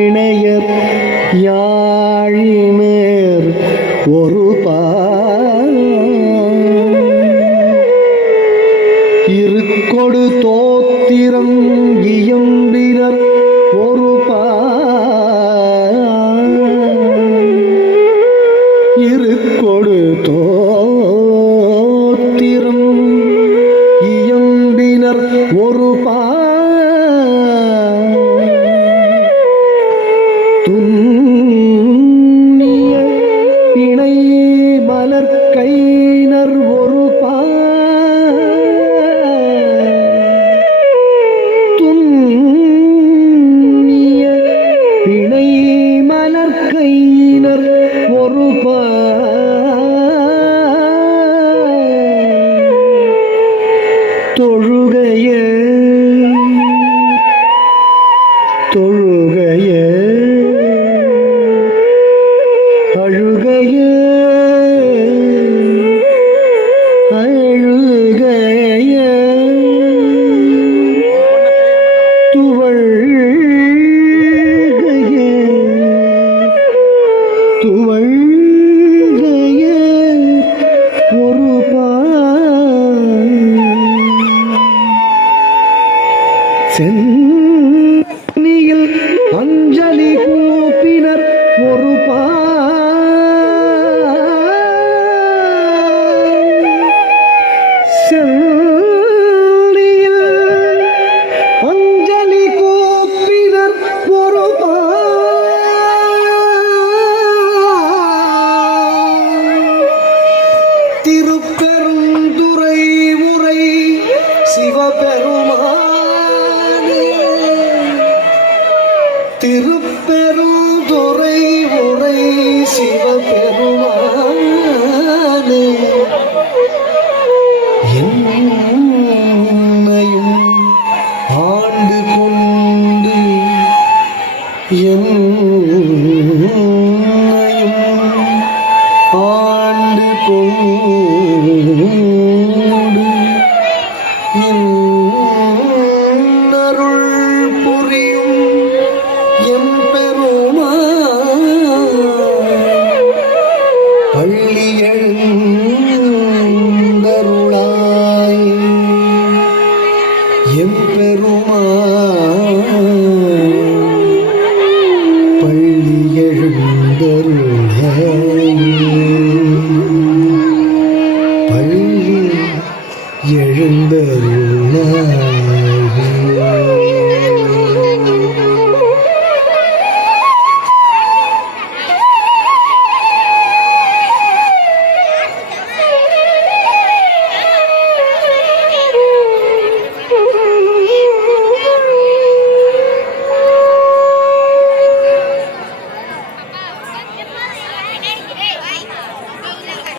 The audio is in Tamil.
இணையர் யாழினர் ஒரு இருக்கொடு தோத்திரம் இயம்பினர் ஒரு இருக்கொடு தோத்திரம் இயம்பினர் ஒரு துன்னிய இணை மலர்க்கையினர் ஒரு துன்னிய இணை மலர்க்கையினர் ஒரு தொழுகைய தொழுகைய அழுகைய அழுகைய துவழ்கைய துவழ்கைய ஒரு சென்னியில் அஞ்சலி கூப்பினர் ஒரு சென்னியில் அஞ்சலி கூப்பினர் ஒரு திருப்பெருந்துறை உரை சிவபெருமான் திருப்பெருந்துறை உரை சிவபெருமானே என்னையும் ஆண்டு கொண்டு என்